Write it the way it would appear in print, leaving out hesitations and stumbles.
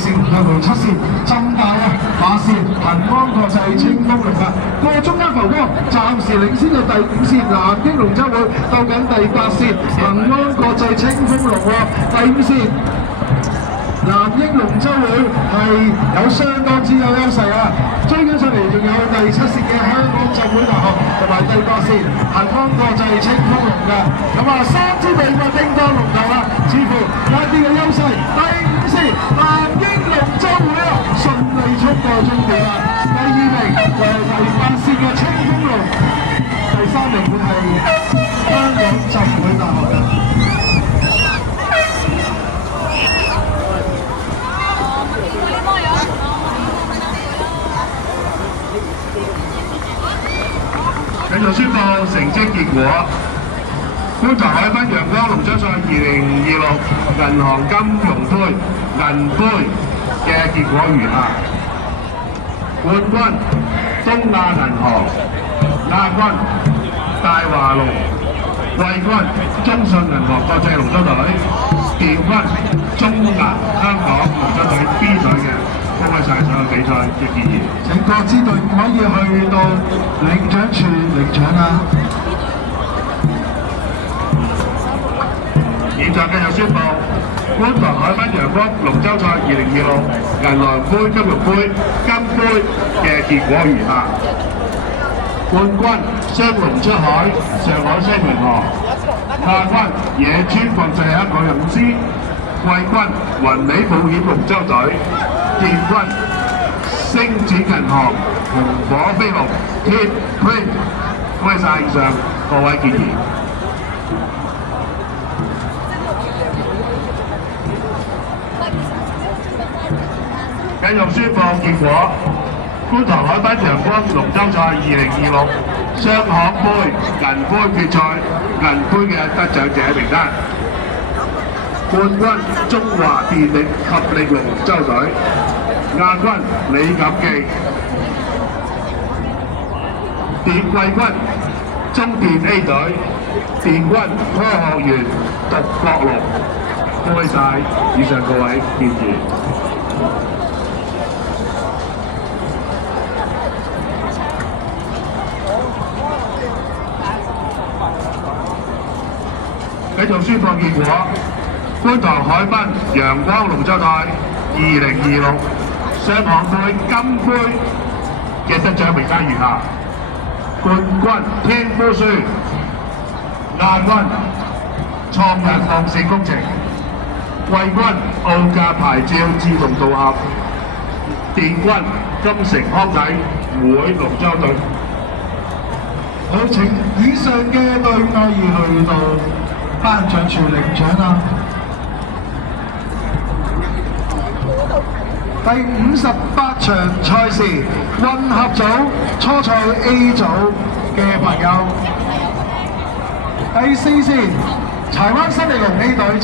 線入圍7線，浸大馬線恒安國際清風龍過中間浮光，暫時領先到第5線，南京龍舟會鬥緊第8線，恒安國際清風龍第5線。南英龍舟會係有相當之有優勢啊！追緊上嚟仲有第7線嘅香港浸會大學同埋第8線恒安國際清風龍嘅，咁啊3支隊伍叮當龍頭啦，似乎有一啲嘅優勢。第5線南英龍舟會順利衝過終點啦，第2名為第8線嘅清風龍，第3名會係香港浸會大學嘅。繼續宣布成績結果。觀塘海濱陽光龍舟賽2026銀行金融杯銀杯嘅結果如下：冠軍東亞銀行，亞軍大華龍，季軍中信銀行國際龍舟隊，殿軍中銀香港龍舟隊 B 隊嘅。恭喜晒所有比賽嘅建議。請各支隊伍可以去到領獎處領獎啦。現在繼續宣布，觀塘海濱陽光龍舟賽2026銀行杯金融杯金杯嘅結果如下：冠軍雙龍出海，上海西銀行；亞軍野村國際香港人公司；季軍雲美保險龍舟隊；殿軍星展銀行紅火飛龍 Team Queen。恭喜晒以上各位建議。繼續宣布結果：觀塘海濱陽光龍舟賽2026雙行杯銀杯決賽銀杯嘅得獎者名單。冠軍中華電力合力龍舟隊，亞軍李錦記，季軍中電 A 隊，殿軍科學園獨角龍。恭喜晒以上各位建議。繼續宣布結果：觀塘海濱陽光龍舟賽2026雙行杯金杯嘅得獎名單如下：冠軍天夫書，亞軍創日航線工程，季軍澳駕牌照自動導合，殿軍金城康體會龍舟隊。好，請以上嘅隊伍可以去到頒獎處領獎啦。第58場賽事混合組初賽 A 組嘅朋友，第4線柴灣新力龍 A 隊。